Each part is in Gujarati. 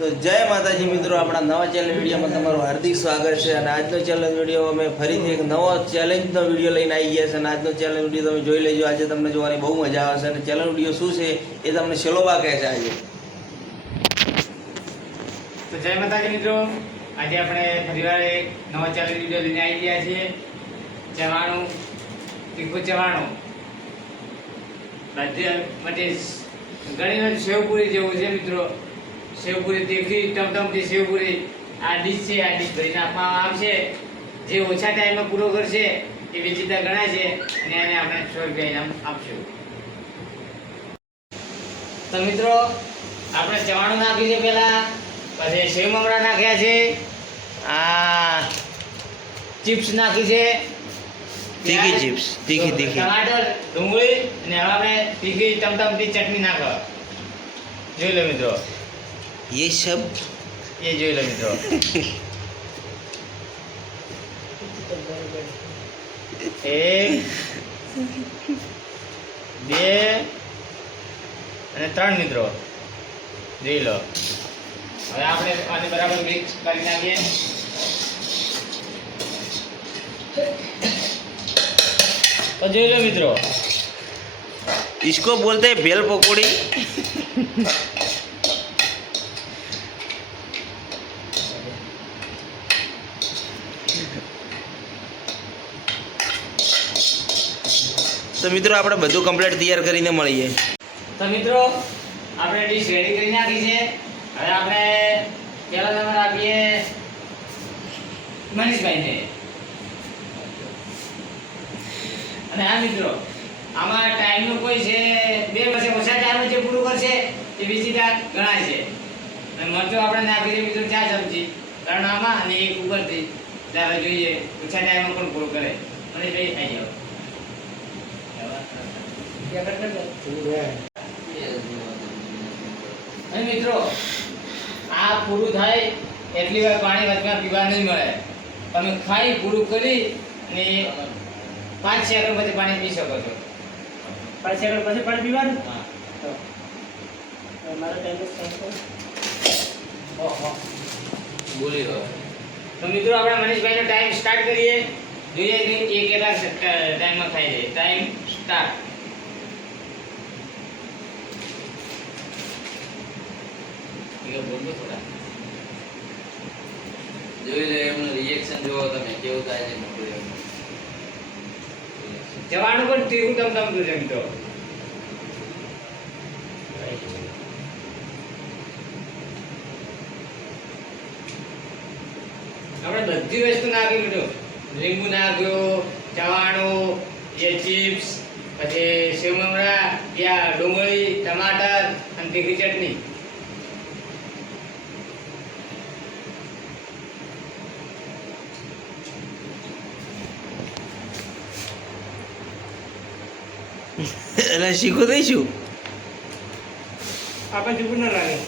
તો જય માતાજી મિત્રો, આપણા નવા ચેલેન્જ વિડીયોમાં તમારું હાર્દિક સ્વાગત છે અને આજનો ચેલેન્જ વીડિયો અમે ફરીથી એક નવો ચેલેન્જનો વીડિયો લઈને આવી ગયા છે અને આજનો ચેલેન્જ વીડિયો તમે જોઈ લેજો. આજે તમને જોવાની બહુ મજા આવશે અને ચેલેન્જ વીડિયો શું છે એ તમને શેલોબા કહે છે આજે. તો જય માતાજી મિત્રો, આજે આપણે ફરીવાર એક નવા ચેલેન્જ વીડિયો લઈને આવી ગયા છીએ. ચવાણું તીખું ચવાણું બધે ઘણી વાર સેવપુરી જેવું છે મિત્રો. સેવપુરી તીખી ટમટમતી સેવપુરી આ ડીશ છે આ ડીશ ભરી નાખવામાં આવશે. જે ઓછા ટાઈમમાં પૂરો કરશે એ વિજેતા ગણાય છે. અને એને આપણે સો રૂપિયા ઇનામ આપશું. તો મિત્રો આપણે ચવાણું નાખ્યું છે પહેલાં. પછી સેવ મમરા નાખ્યા છે. આ ચિપ્સ નાખી છે. તીખી ચિપ્સ તીખી, તીખી. ટમાટર ડુંગળી. અને હવે આપણે તીખી ટમટમતી ચટણી નાખો જોઈ લો મિત્રો. ये सब એ જોઈ લો મિત્રો એક બે અને ત્રણ મિત્રો જોઈ લો હવે આપણે આને બરાબર મિક્સ કરી નાખીએ તો જોઈ લો મિત્રો इसको बोलते हैं भेल पकौड़ी તો મિત્રો, આપણે બધું કમ્પ્લીટ તૈયાર કરીને મળીએ. તો મિત્રો, આપણે ડીશ રેડી કરી નાખી છે. હવે આપણે પહેલા નંબર આપીએ મનીષભાઈને. અને હા મિત્રો, આમાં ટાઈમનો કોઈ છે, બે વર્ષે ઓછા ટાઈમે જે પૂરું કરશે એ બીજી વિજેતા ગણાય છે. અને મરચું આપણે નાખી દે મિત્રો, ચાર ચમચી. ત્રણ આમાં અને એક ઉપરથી. ત્યારે જોઈએ, ઓછા ટાઈમમાં પણ પૂરું કરે. મનીષભાઈ ખાઈ જાઓ. મિત્રો આ પૂરું થાય એટલી વાર પાણી વચમાં પીવા નહીં મળે. તમે ખાઈ પૂરું કરી અને પાંચ સેકન્ડ પછી પાણી પી શકો છો. પાંચ સેકન્ડ પછી પાણી પીવાનું. મારો ટાઈમ ઓહો. તો મિત્રો આપણે મનીષભાઈનો ટાઈમ સ્ટાર્ટ કરીએ. જોઈએ કે એ કેટલા ટાઈમમાં થાય છે. ટાઈમ સ્ટાર્ટ જોઈ લે, એમનું રિએક્શન જોવો તમે. જવાનું પણ તીખું તમતમતું છે મિત્રો આપણે બધી વસ્તુ નાખી લીધો લીંબુ નાખ્યો, ચવાણું, એ ચિપ્સ પછી સેવ મમરા, યા ડુંગળી, ટમાટર, અને તીખી ચટણી. એટલે શીખો દઈશું આપણે ચૂકું ના લાગે.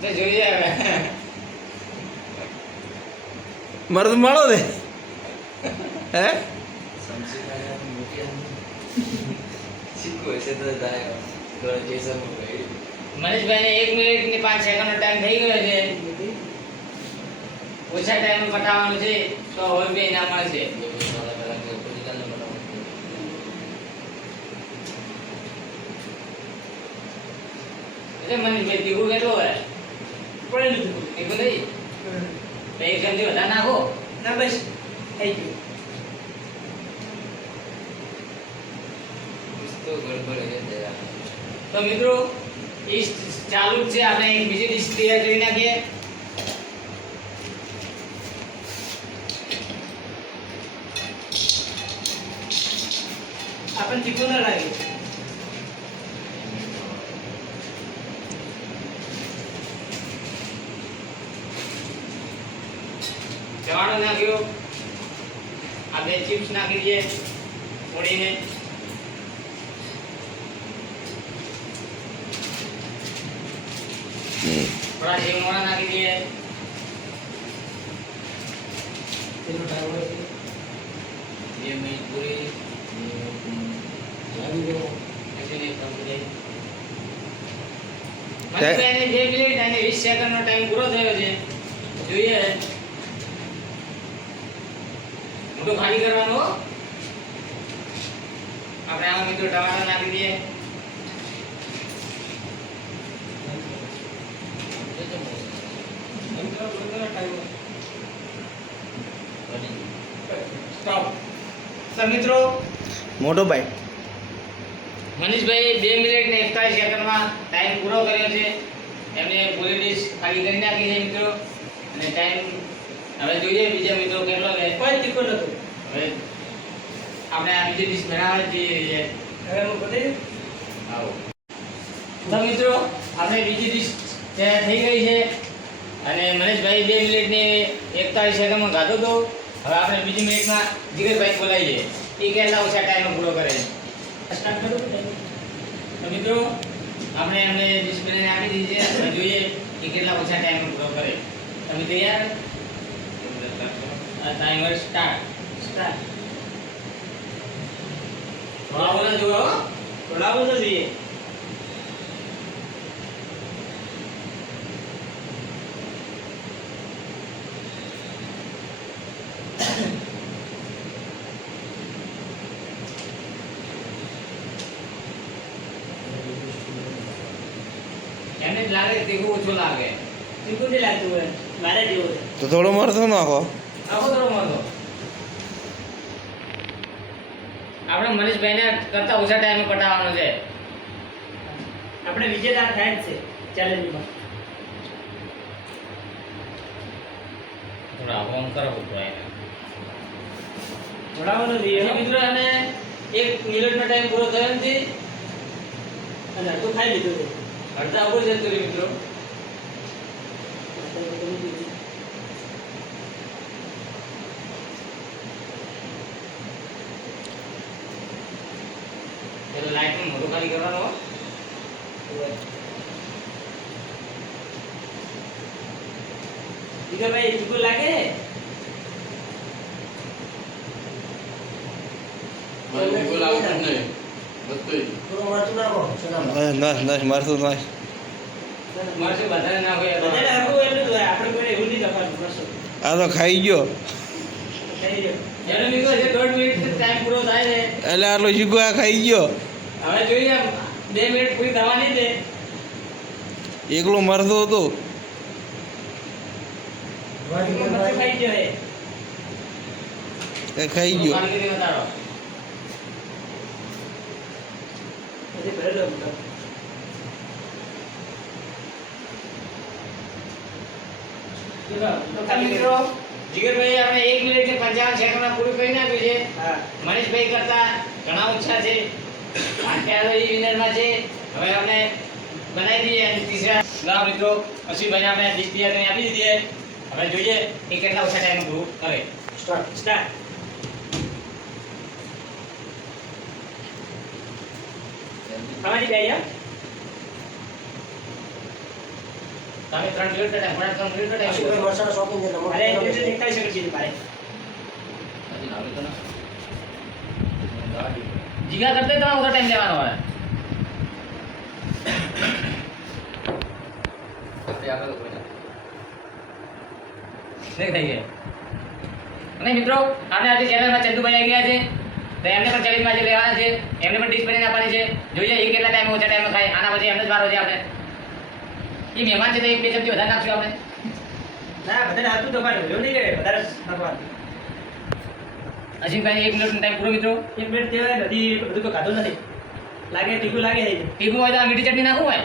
તો જોઈએ હવે. મારે તો મળો દે. હે. મનીષભાઈને એક મિનિટની પાંચ સેકન્ડનો ટાઈમ થઈ ગયો છે. ઓછા ટાઈમમાં પટાવવાનું છે તો હવે બે ઇનામ મળશે જો કોઈ મારા પહેલા કે પછી તને બનાવું. એટલે મનીષભાઈ તીખું કેટલું હોય પડેલું હતું તીખું નહીં તો એક ચમચી વધારે નાખો ના બસ થઈ ગયું कुछ तो गड़बड़ है जरा તો મિત્રો ઈ ચાલુ જ છે આપણે એક બીજી ડીશ તૈયાર કરી નાખીએ આપણને ચીકુ ના નાખ્યું આ બે ચિપ્સ નાખી દઈએ ફોડીને મોટું ખાલી કરવાનો. આપણે આમાં મિત્રો ટમાટર નાખી દઈએ. મિત્રો. મોટો ભાઈ. મનીષભાઈ બે મિનિટ ને એકતાલીસ સેકન્ડમાં ટાઈમ પૂરો કર્યો છે. એમને પૂરી ડીશ ખાલી કરી નાખી છે મિત્રો. અને ટાઈમ હવે જોઈએ બીજા મિત્રો કેટલો છે. કોઈ નતું હવે આપણે આ બીજી ડીશ બનાવવા જઈએ હવે હું બતાવી આવો. તો મિત્રો આપણે બીજી ડીશ તૈયાર થઈ ગઈ છે. અને મનીષભાઈ બે મિનિટની એકતાળીસ સેકન્ડમાં ગાધો તો. હવે આપણે બીજી મિનિટમાં જીગરભાઈ બોલાવીએ એ કેટલા ઓછા ટાઈમમાં પૂરો કરે સ્ટાર્ટ કરું. તો મિત્રો આપણે એમને ડિસ્પ્લે આપી દીધી છે. જોઈએ કે કેટલા ઓછા ટાઈમમાં પૂરો કરે. તમે તૈયાર? આ ટાઈમર સ્ટાર્ટ જોઈએ. લાગે તીખું ઓછું લાગે. તીખું નહીં લાગતું હોય. મારે જેવું તો થોડો મરતો નાખો આખો થોડો મોટો આપણે મનીષભાઈને કરતા ઓછા ટાઈમે પટાવવાનો છે. આપણે વિજેતા થાય જ છે ચેલેન્જમાં થોડા આમ કરવું એને. થોડાવાનો મિત્રો અને એક મિનિટનો ટાઈમ પૂરો થયો નથી. અને અડધું ખાઈ લીધું છે. અડધા ઉપર જતું મિત્રો એટલે લાઈટનું મોઢું ખાલી કરવાનું હો. બીજા ભાઈ તીખું લાગે નાશ નાશ મારતું નાશ મરચું વધારે ના હોય બધાને તો. હરખું એટલું જ હોય આપણે કોઈને એવું નહીં કરવાનું બસ આ તો ખાઈ ગયો એટલે આટલો જીગો આ ખાઈ ગયો હવે જોઈએ બે મિનિટ પૂરી થવાની છે. એકલો મરતો હતો ખાઈ ગયો ખાઈ જીગરભાઈ આપણે એક મિનિટ ને પંચાવન સેકન્ડમાં પૂરું કરી નાખ્યું છે. મનીષભાઈ કરતા ઘણા ઓછા છે. અત્યારે એ વિનરમાં છે હવે આપણે બનાવી દઈએ અને ત્રીસરા ના મિત્રો અશ્વિનભાઈને આપણે ડીશ તૈયાર કરીને આપી દીધી હવે જોઈએ એ કેટલા ઓછા ટાઈમ પૂરું કરે સ્ટાર્ટ સ્ટાર્ટ ખાવાની બે તમે ત્રણ મિનિટ ટાઈમ પણ ત્રણ મિનિટ ટાઈમ મારે એક મિનિટ ને એકતાલીસ સેકન્ડ છે મારે જીગા કરતા તમારે ઓછો ટાઈમ લેવાનો હોય. અને મિત્રો આપણે આજે ચેનલમાં ચંદુભાઈ આવી ગયા છે. તો એમને પણ ચેલેન્જમાં આજે લેવાના છે. એમને પણ ડીશ બનાવીને આપવાની છે. જોઈએ એ કેટલા ટાઈમ ઓછા ટાઈમ ખાય. આના પછી એમને જ વારો છે આપણે. એ મહેમાન છે તો એક બે ચમચી વધારે નાખશું આપણે. ના બધાને હાથું તમારે જોઈ નહીં કરે વધારે નાખવાનું. અશ્વિનભાઈ એક મિનિટ ટાઈમ પૂરો મિત્રો. એક મિનિટ જેવાય નથી બધું તો ખાધું નથી. લાગે તીખું લાગે છે તીખું હોય તો આ મીઠી ચટણી નાખવું હોય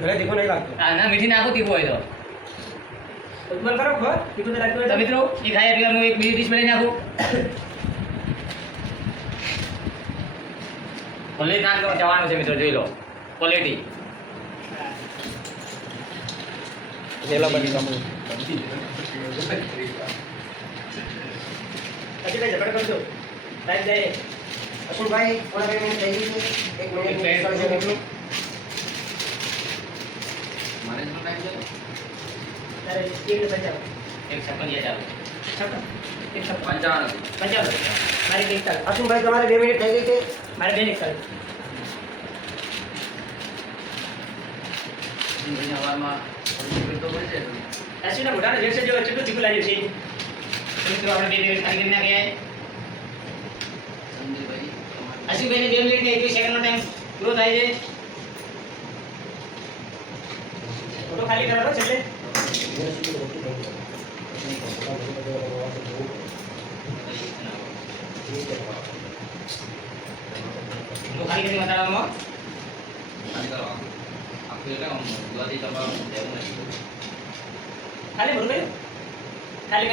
ઘરે તીખું નહીં લાગતું. હા ના મીઠી નાખું તીખું હોય તો. ઉત્પન્ન કરો ખો તીખું તો લાગતું હોય. મિત્રો એ ખાય એટલે હું એક બીજી ડીશ બનાવી નાખું. ક્વોલિટી નાખ જવાનું છે મિત્રો જોઈ લો. ક્વોલિટી પેલા બની હજી ઝઘડ કરજો ટાઈમ જાય અશુભાઈ થોડા બે મિનિટ થઈ ગઈ છે. એક મિનિટ એક ચાલશે મિનિટ. કેટલું? તારે એક મિનિટ પંચાવન. એક સેકન્ડ યાદ આવે છપ્પન. એક છપ્પન પંચાવન. પંચાવન. મારે એક એકતાલીસ અશુભાઈ તમારે બે મિનિટ થઈ ગઈ છે. મારે બે સવારમાં થોડી તો પડશે તમને. અશ્વિનના મોઢાનો reaction જોવો, લાગ્યું છે. તો મિત્રો, આપણે બે મિનિટ ખાલી કરી નાખીએ અશ્વિનભાઈને બે મિનિટ ને એકવીસ સેકન્ડનો ટાઈમ પૂરો થાય છે ફોટો ખાલી કરવાનો છેલ્લે તો ખાલી કરી બતાવવામાં ખાલી કરો. આખું એટલે આમ ગુલાબી તમારું લેવું નથી. ખાલી કર્યું? ખાલી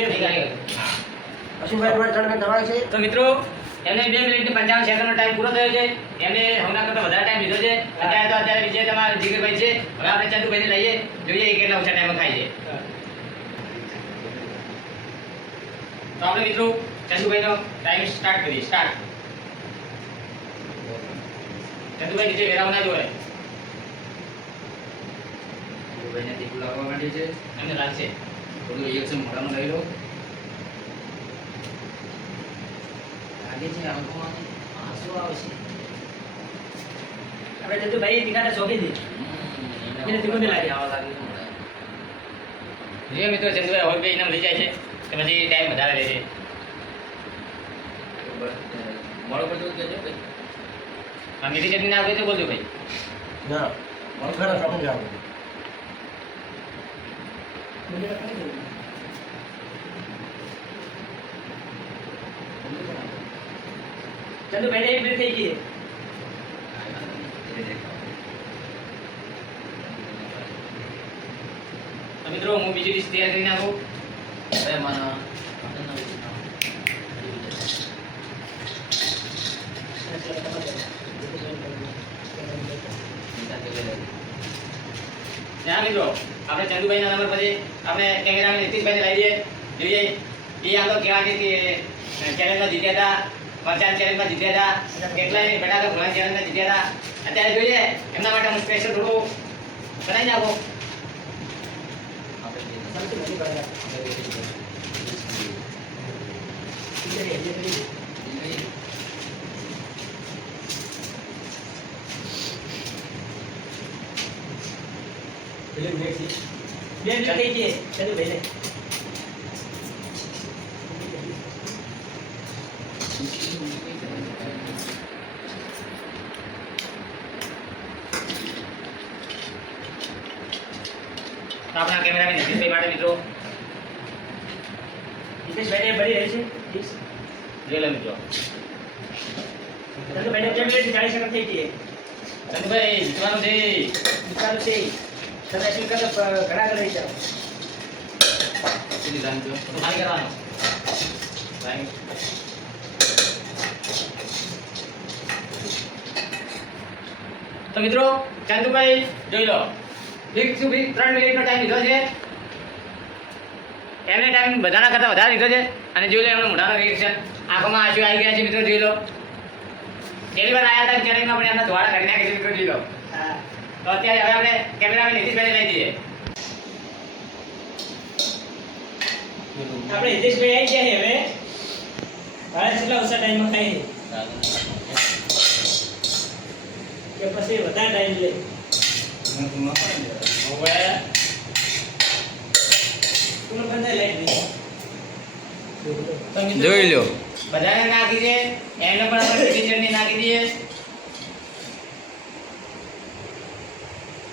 તમારે ત્રણ મિનિટ છે. તો મિત્રો એમને બે મિનિટ પંચાવન સેકન્ડનો ટાઈમ પૂરો થયો છે. એમને હમણાં કરતા વધારે ટાઈમ લીધો છે. અત્યારે તો અત્યારે વિજય તમારા જીગરભાઈ છે. હવે આપણે ચંદુભાઈને લઈએ. જોઈએ એ કેટલા ઓછા ટાઈમમાં ખાય છે. તો આપણે મિત્રો ચંદુભાઈનો ટાઈમ સ્ટાર્ટ કરીએ સ્ટાર્ટ ચંદુભાઈ નીચે વેરાવ ના જોવાય. સંજયભાઈને તીખું લાવવા માટે છે. એમને લાગશે. થોડું રિએક્શન મોઢામાં લઈ લો. લાગે છે આંખોમાં આંસુ આવે છે. આપણે જતું ભાઈ ટીકાને શોખી દે એને તીખું નહીં લાગે. આવા લાગે જોઈએ મિત્રો ચંદુભાઈ હવે બે ઇનામ લઈ જાય છે તો પછી ટાઈમ વધારે લે છે. પર જોયું કહેજો ભાઈ. આ મીઠી ચટણી ના આવડે તો બોલજો ભાઈ. ના વલખાના શોખીન જાવ ચંદુભાઈને એક મિનિટ થઈ ગઈ મિત્રો હું બીજી ડિશ તૈયાર કરી નાખું હવે મને. ત્યાં મિત્રો આપણે ચંદુભાઈના નંબર પછી આપણે કેમેરામેન નીતિશભાઈને લઈ લઈએ. જોઈએ. એ આ તો કેવા કે ચેલેન્જમાં જીત્યા હતા. વરસાદ ચેલેન્જમાં જીત્યા હતા. કેટલાય તો ઘણા ચેલેન્જમાં જીત્યા હતા. અત્યારે જોઈએ. એમના માટે હું સ્પેશિયલ થોડું બનાવી નાખો. Thank જે- સૌથી મોટી વાત આ. આપણે જે- ટીચરે એટલે કરી. જે- બે મિનિટ થઈ ગઈ છે ચંદુભાઈને. તો આપણા કેમેરામેન નીતિશભાઈ માટે મિત્રો હિતેશભાઈને બળી રહી છે ડીશ. જોઈ લો મિત્રો ચંદુભાઈને બે મિનિટથી ચાલીસ સેકન્ડ થઈ ગઈ છે. ચંદુભાઈ જીતવાનું છે વિચારું છે ઈ. ઘણા ઘણા વિચારો કેટલી? તો કરવાનો. Time? તો મિત્રો ચાંદુભાઈ જોઈ લો. ફિક્સ શું ફિક્સ ત્રણ મિનિટનો ટાઈમ લીધો છે. એમને ટાઈમ બધાના કરતાં વધારે લીધો છે. અને જોઈ લો એમનો મોઢાનો રિએક્શન આંખોમાં આંસુ આવી ગયા છે મિત્રો જોઈ લો. પહેલી વાર આવ્યા હતા ચેનલમાં પણ એમના ધોળા કરી નાખે છે મિત્રો જોઈ લો. તો અત્યારે હવે આપણે કેમેરામેન નીતિશભાઈ લઈ દઈએ. આપણે હિતેશભાઈ આવી ગયા છે હવે. ભાડા કેટલા ઓછા ટાઈમમાં ખાઈ. કે પછી વધારે ટાઈમ લે. હવે તું બંધ લાઈટ દે જોઈ મિત્રો બધાને નાખી દે. એમને પણ આપણે ચટણી નાખી દઈએ.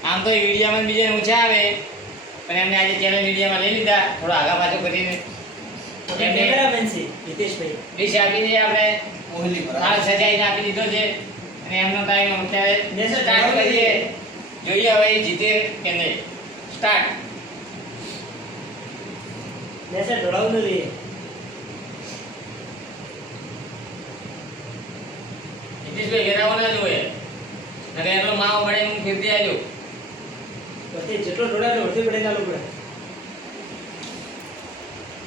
આમ તો એ વિડીયામાં બીજાને ઊંચા આવે. પણ એમને આજે ચેનલ મીડિયામાં લઈ લીધા. થોડો આગા પાછો કરીને. ડીશ આપી દઈએ આપણે. હાલ સજાઈને આપી દીધો છે. અને એમનો ટાઈમ અત્યારે સ્ટાર્ટ કરીએ. જોઈએ હવે જીતે કે નહીં. સ્ટાર્ટ નેસર ઢોળાવું નથી નીતિશભાઈ ઘેરાવો ના જોઈએ અને એટલો માવો મળે હું ફીરતી આવ્યો પછી જેટલો ઢોળાવે અડધી પડે ચાલુ પડે.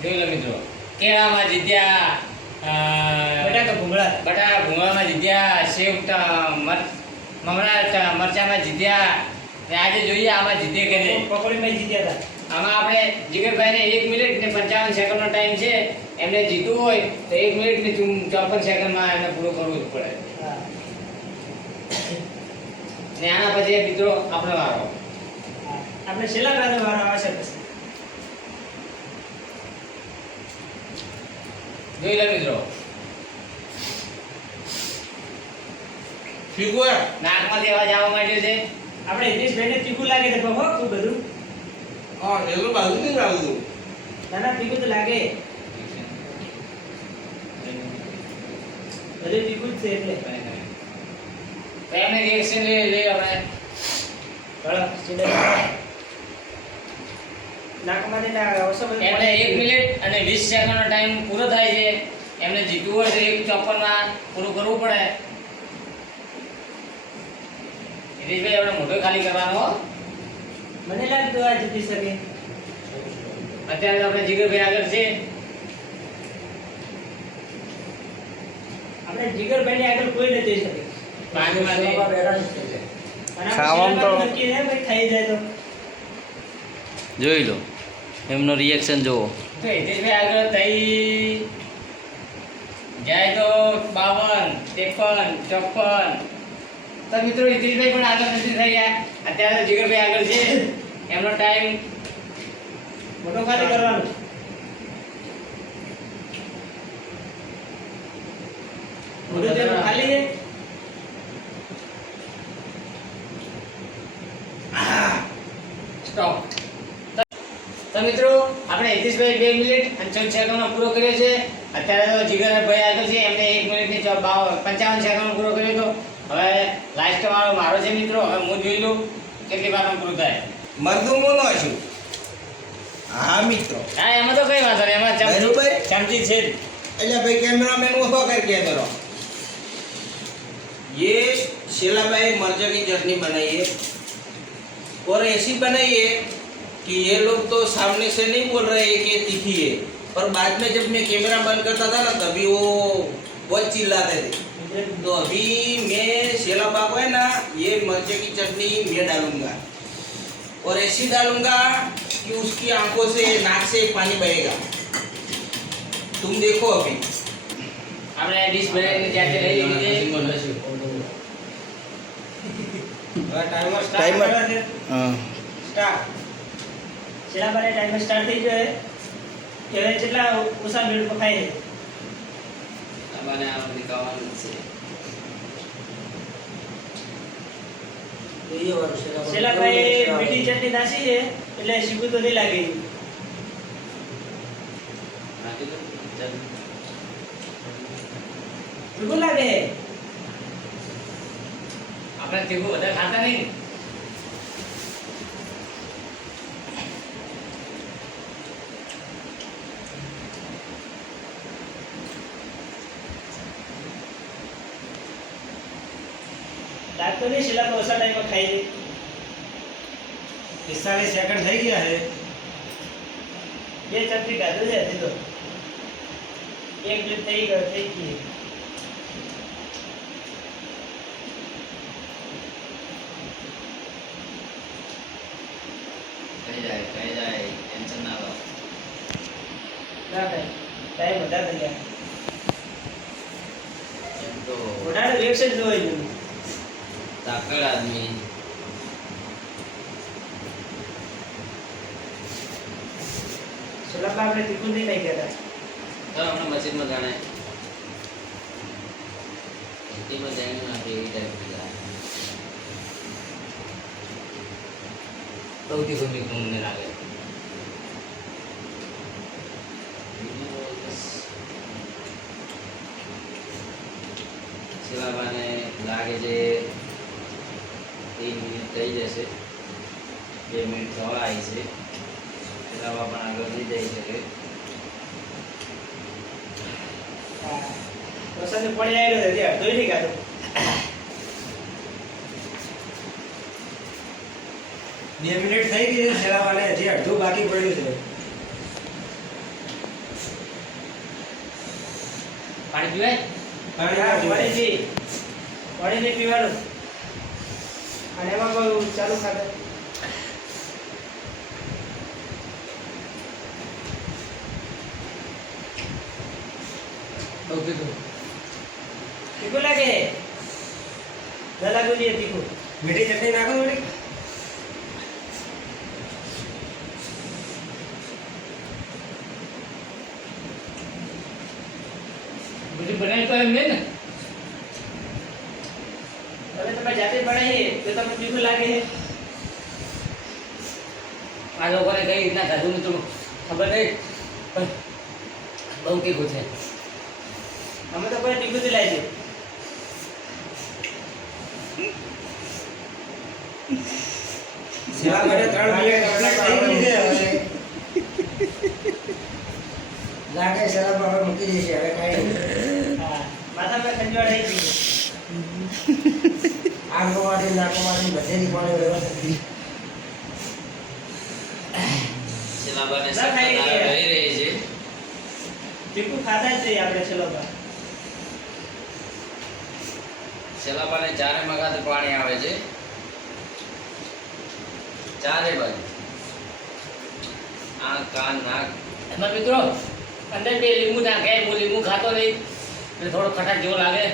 જોઈ લો મિત્રો કેળામાં જીત્યા બટાકા ભૂંગળા. બટાકા ભૂંગળામાં જીત્યા સેવ મમરા મરચામાં જીત્યા આજે જોઈએ આમાં જીતે કે નહીં. પકોડીમાં જીત્યા હતા. આમાં આપણે જીગરભાઈને એક મિનિટ ને પંચાવન સેકન્ડનો ટાઈમ છે એમને જીતવું હોય તો એક મિનિટ ને ચોપન સેકન્ડમાં એમને પૂરું કરવું જ પડે. ને આના પછી મિત્રો આપણો વારો આપણે છેલ્લા બાજુ વાળો આવશે પછી. જોઈ લે મિત્રો. શીખવું નાકમાં દેવા જવા માંડ્યો છે. આપણે હિતેશભાઈને તીખું લાગે તો કહો ખૂબ બધું? હા તો બાજુ નહીં લાગતું ના ના તીખું તો લાગે. બધું તીખું જ છે એટલે. તો એમને રિએક્શન લે લે આપણે. ચલો સીધા નાકમાંથી ના એટલે એક મિનિટ અને વીસ સેકન્ડનો ટાઈમ પૂરો થાય છે. એમને જીતવું હોય તો એક ચોપનમાં પૂરું કરવું પડે. હિતેશભાઈ આપણે મોઢું ખાલી કરવાનો. મને લાગતું આ જીતી શકે. અત્યારે આપણે જીગરભાઈ આગળ છે. આપણે જીગરભાઈની આગળ કોઈ નથી જઈ શકે બાજુમાં બેઠા છે. ખાવાનું તો- નક્કી ને ભાઈ ખાઈ જાય તો. જોઈ લો. એમનો રિએક્શન જુઓ તો હિતેશભાઈ આગળ થઈ જાય તો બાવન ત્રેપન ચોપન. તો મિત્રો હિતેશભાઈ પણ આગળ નથી થઈ ગયા અત્યારે જીગરભાઈ આગળ છે. એમનો ટાઈમ મોટો ખાલી કરવાનો. ખાલી છે. સ્ટોપ તો મિત્રો આપણે હિતેશભાઈ બે મિનિટ અને ચૌદ સેકન્ડમાં પૂરો કર્યો છે. અત્યારે તો જીગરભાઈ આગળ છે એમને એક મિનિટની બાવ પંચાવન સેકન્ડમાં પૂરો કર્યો હતો. હવે લાસ્ટ વાળો મારો છે મિત્રો હવે હું જોઈ લઉં કેટલી વારમાં પૂરું થાય. મરદુમોનો છું. હા મિત્રો. હા એમાં તો કઈ વાંધો નહીં એમાં ચમચી ચમચી છે એટલે ભાઈ કેમેરામેન ઊભો કર કેમેરો ये शिलाबाई मर्जनी चटनी बनाइए और ऐसी बनाइए कि ये लोग तो सामने से नहीं बोल रहे कि ये तीखी है। पर बाद में जब मैं कैमरा बंद करता था ना तभी वो बहुत चिल्लाते थे। तो अभी मैं शेला बाप है ना ये मर्चे की चटनी मैं डालूँगा। और ऐसी डालूँगा कि उसकी आँखों से नाक से पानी बहेगा। तुम देखो अभी। हमने डिश बनाने जाते रहे टाइमर टाइमर स्टार्ट છેલ્લા બારે ટાઈમ સ્ટાર્ટ થઈ ગયો છે હવે કેટલા ઓછા મિનિટ પકાય છે? અમારે આ નીકળવાનું છે. છેલ્લા ભાઈ મીઠી ચટણી નાસી છે એટલે શીખવું તો નહીં લાગે. બિલકુલ લાગે? આપણે તીખું વધારે ખાતા નહીં. લાગતો નહીં છેલ્લા તો ઓછા ટાઈમમાં ખાઈ લે. પિસ્તાલીસ સેકન્ડ થઈ ગયા છે. બે ચમચી ગાધું છે હજી તો. એક મિનિટ થઈ ગયો થઈ ગઈ થઈ જાય થઈ જાય ટેન્શન ના લો ના થાય ટાઈમ વધારે થઈ ગયા એમ તો વધારે રિએક્શન જોઈ જોઈએ તાકડ આદમી સુલભમાં આપણે તીખું નહીં લઈ ગયા તો હમણાં મસ્જિદમાં જાણે સિટીમાં જઈને આપણે એવી ટાઈપ જાય સૌથી સૌથી ગુમને લાગે શિલાબાને લાગે છે એક મિનિટ થઈ જશે. બે મિનિટ થવા આવી છે. શિલાબા પણ આગળ થઈ જાય શકે. વરસાદ પડી અડધો નહીં બે મિનિટ થઈ ગઈ છે છેલ્લા હજી અડધું બાકી પડ્યું છે. પાણી પીવાય? પાણી હા, વળીને પીવાનું અને એમાં કોઈ ચાલુ ખાતર તો તીખું લાગે? ના લાગવું જોઈએ મીઠી ચટણી નાખો મીઠી બધું બનાવી તો એમ નહીં ને? જાતે બનાવીએ તો તમને તીખું લાગે છે. આ લોકોને કઈ રીતના ખાધું ને તો ખબર નહીં પણ બહુ તીખું છે. અમે તો કોઈ તીખું જ છે સેવા માટે ત્રણ મિનિટ કમ્પ્લીટ થઈ ગઈ છે લાગે શરાબ હવે મૂકી દેશે હવે કાંઈ માથા પર ખંજવાળ આવી ગઈ છે. આંખોમાંથી નાકોમાંથી બધેથી પાણી વ્યવસ્થિત શિલાબાને ના ખાઈ રહી રહી છે ટીપુ ખાતા જ જઈએ આપણે ચલો બા શિલાબાને ચારે મગાથી પાણી આવે છે. ચારે બાજુ. આ કાન નાક. એમાં મિત્રો અંદર બે લીંબુ નાખે હું લીંબુ ખાતો નહીં. એટલે થોડો ખટાક જેવો લાગે.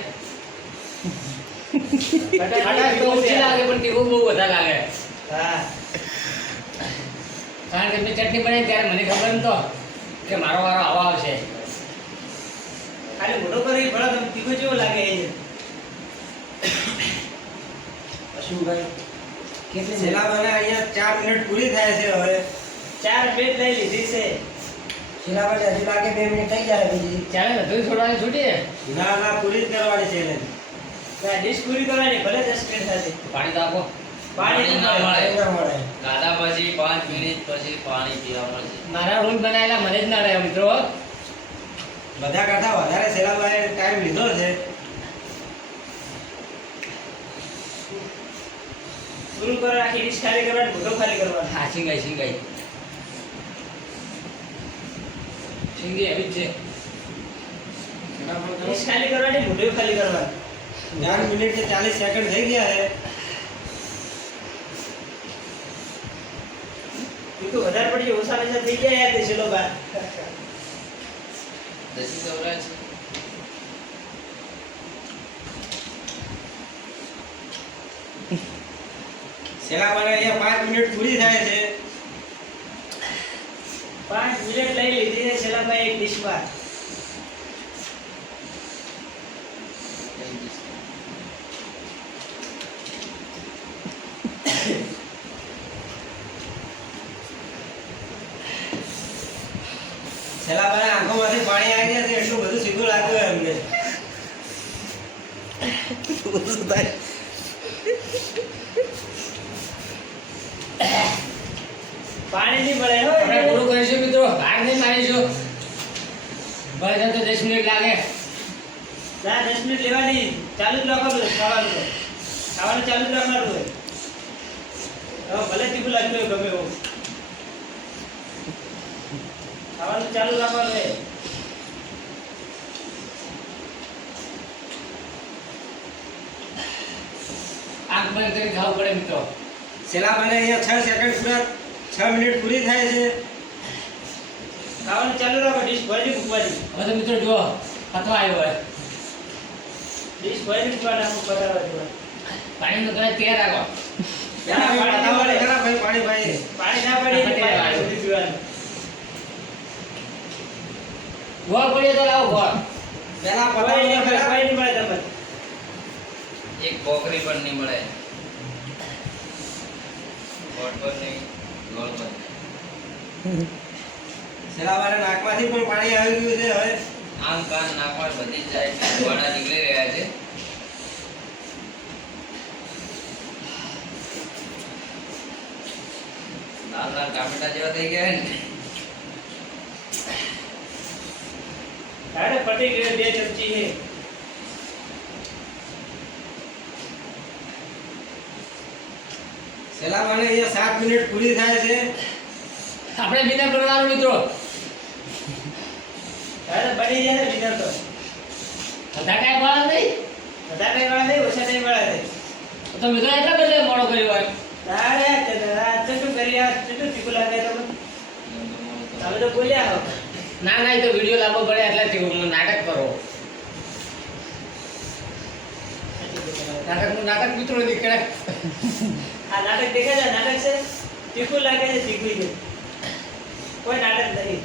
ખટાશ તો ઓછી લાગે પણ તીખું બહુ વધારે લાગે. હા. કારણ કે મેં ચટણી બનાવી ત્યારે મને ખબર નતો કે મારો વારો આવો આવશે. ખાલી મોટો કરી ભલા તમે તીખું જેવું લાગે એ? જ. અશુભાઈ કેટલી છેલ્લા મને અહીંયા ચાર મિનિટ પૂરી થાય છે હવે. ચાર મિનિટ લઈ લીધી છે. શિલાભાઈ હજુ લાગે બે મિનિટ થઈ જાય બીજી. ચાલે ને ધોઈ છોડવાની છૂટી. ના ના પૂરી જ કરવાની છે એને. આ ડિશ પૂરી કરવાની ભલે 10 મિનિટ થશે. પાણી તો આપો પાણી ના ના મળે. દાદા પછી પાંચ મિનિટ પછી પાણી પીવા મળશે. મારા રૂમ બનાવેલા મને જ ના રહે મિત્રો. બધા કરતા વધારે સેલાભાઈ ટાઈમ લીધો છે. પૂરું કરો આખી ડિશ ખાલી કરવાની મોટો ખાલી કરવાની. હા સિંગાઈ સિંગાઈ. સિંગી આવી જ છે. ડિશ ખાલી કરવાની મોટો ખાલી કરવાની. ચાર મિનિટ કે ચાલીસ સેકન્ડ થઈ ગયા છે. તો વધારે પડી જાય ઓછા ઓછા થઈ ગયા યાર દેશેલો ચલો બા દસી સવરાજ સેલાભાઈ અહીંયા પાંચ મિનિટ પૂરી થાય છે. પાંચ મિનિટ લઈ લીધી છે છેલ્લા ભાઈ એક ડીશમાં. સેલાભાઈ આંખોમાંથી પાણી આવી ગયા છે એટલું બધું સીધું લાગ્યું એમને શું થાય પાણી નહીં પડે. હો આપણે પૂરું કરીશું મિત્રો. બહાર નહીં મારીશું. બસ તો દસ મિનિટ લાગે. ના દસ મિનિટ લેવાની. ચાલુ જ રાખવાનું ખાવાનું. ખાવાનું ચાલુ જ રાખવાનું હોય. ભલે તીખું લાગતું હોય ગમે એવું. ખાવાનું ચાલુ રાખવાનું હોય આંખ બંધ કરી ખાવું પડે મિત્રો. સેલાભાઈને અહીંયા છ સેકન્ડ પૂરા છ મિનિટ પૂરી થાય છે. ખાવાનું ચાલુ રાખો ડીશ ભરી મૂકવાની હવે તો મિત્રો જુઓ અથવા આવ્યો હોય. ડીશ ભરી મૂકવાના અમુક પધારવા પાણી પાણીનો કદાચ તૈયાર રાખો. પાણી ના ભાઈ પાણી ભાઈ પાણી ના પડે પાણી સુધી પીવાનું. ગોળ પડ્યો તો લાવો ગોળ પેલા નહીં મળે, પતાવો કોઈ નહીં મળે તમને એક બોકરી પણ નહીં મળે. ગોળ પર નહીં ગોળ પર નહીં. સેલાભાઈને નાકમાંથી પણ પાણી આવી ગયું છે હવે. આમ કાન નાકમાં બધી જાય ગોળા નીકળી રહ્યા છે. લાલ લાલ ટામેટા જેવા થઈ ગયા ને. તારે પટી ગયો બે ચમચી છે સેલાભાઈને અહીંયા સાત મિનિટ પૂરી થાય છે. આપણે બિના કરવાનું મિત્રો. તારે બની જાય વિનર તો. બધા ટાઈમ વાળા નહીં. બધા કઈ વાળા નહીં ઓછા નહીં વાળા નહીં. તો મિત્રો એટલા બધા મોડો કર્યો હોય. તારે ચટુ કરી આ ચટુ તીખું લાગે તમે. તમે તો બોલ્યા હો. ના ના એ તો વીડિયો લાવવો પડે એટલે નાટક કરો. નાટક નાટક મિત્રો નીકળે આ નાટક દેખાય છે નાટક છે? તીખું લાગે છે તીખું છે. કોઈ નાટક નહીં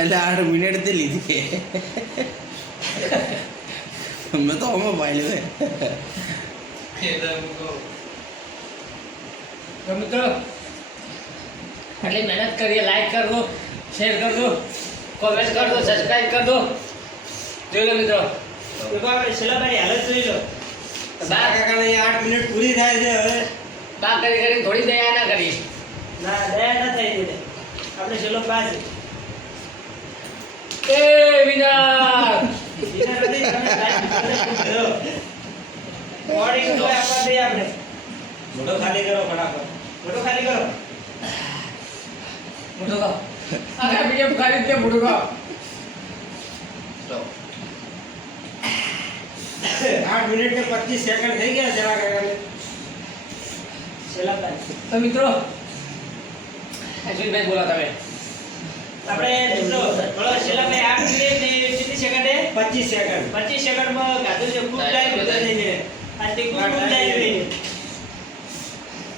એટલે આઠ મિનિટ તે લીધી. મેં તો અમે પાડી લે તો મિત્રો આટલી મહેનત કરીએ લાઈક કરજો શેર કરજો કોમેન્ટ કરજો કર કરજો. જોઈ લો મિત્રો. શિલાભાઈ હાલત જોઈ લો. બા કાકાને આઠ મિનિટ પૂરી થાય છે હવે. બા કરી કરી થોડી દયા ના કરી ના દયા ના થઈ એટલે આપણે છેલ્લો પાસ એ વિનર વિનર. Morning નો આપવા દઈએ આપણે મોટો ખાલી કરો ફટાફટ. મોટો ખાલી કરો. વીડિયો ખાલી તે મોટો કા આઠ મિનિટ ને પચીસ સેકન્ડ થઈ ગયા જરા કાકાને શીલાભાઈ તો મિત્રો અશ્વિનભાઈ બોલા તમે. આપણે મિત્રો બોલો શીલાભાઈ આઠ મિનિટ ને કેટલી સેકન્ડે પચીસ સેકન્ડ પચીસ સેકન્ડમાં ગાધું છે ખૂબ ટાઈમ થઈ જાય આ ખૂબ લાઈટ થઈ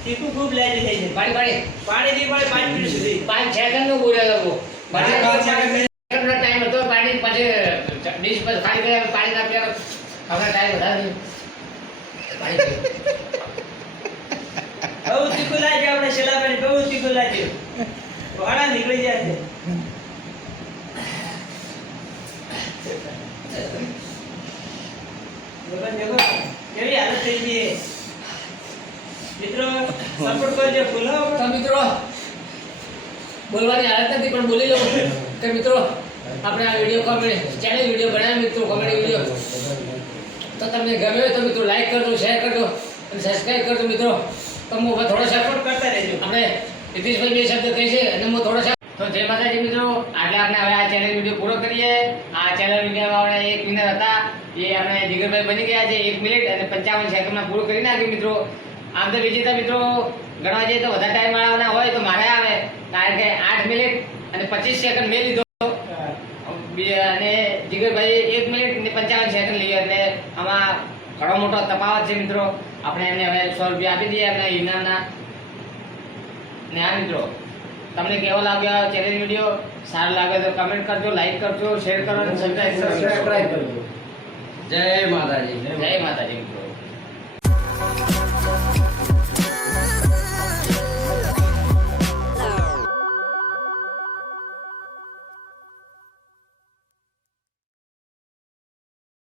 તીખું ખૂબ લાઈટ થઈ છે. પાણી પાણી. પાણી દી પાણી પાંચ મિનિટ સુધી પાંચ સેકન્ડનું બોલે લોકો? પાંચ સેકન્ડ ટાઈમ હતો પાણી પછી ડીશ પર ખાલી ગયા પાણી નાખ્યા હવે ટાઈમ વધારે. પાણી. બહુ તીખું લાગ્યું આપણે શીલાભાઈ બહુ તીખું લાગ્યું. વાળા નીકળી જાય છે. કેવી હાલત થઈ ગઈ. મિત્રો સપોર્ટ કરજો ફૂલો તો મિત્રો બોલવાની હાલત નથી પણ બોલી લઉં. કે મિત્રો આપણે આ વીડિયો કોમેડી ચેનલ વીડિયો બનાવ્યા મિત્રો કોમેડી વીડિયો તો તમને ગમે તો મિત્રો લાઈક કરજો શેર કરજો અને સબસ્ક્રાઈબ કરજો મિત્રો. તો હું થોડો સપોર્ટ કરતા રહેજો. આપણે નીતિશભાઈ બે શબ્દ કહી છે અને હું થોડો તો જય માતાજી મિત્રો આટલે આપણે હવે આ ચેનલ વીડિયો પૂરો કરીએ. આ ચેનલ વિડીયોમાં આપણે એક વિનર હતા. એ આપણે જીગરભાઈ બની ગયા છે એક મિનિટ અને પંચાવન સેકન્ડમાં પૂરું કરી નાખ્યું મિત્રો. આમ તો વિજેતા મિત્રો ગણવા જઈએ તો વધારે ટાઈમ વાળાના હોય તો મારે આવે. કારણ કે આઠ મિનિટ અને પચીસ સેકન્ડ મેં લીધો. અને જીગરભાઈ એક મિનિટ ને પંચાવન સેકન્ડ લઈએ એટલે આમાં ઘણો મોટો તફાવત છે મિત્રો. આપણે એમને હવે સો રૂપિયા આપી દઈએ એમને ઇનામના ને આ મિત્રો તમને કેવો લાગ્યો ચેનલ વીડિયો સારો લાગે તો કમેન્ટ કરજો લાઈક કરજો શેર કરો અને સબસ્ક્રાઇબ કરજો. જય માતાજી. જય માતાજી મિત્રો. think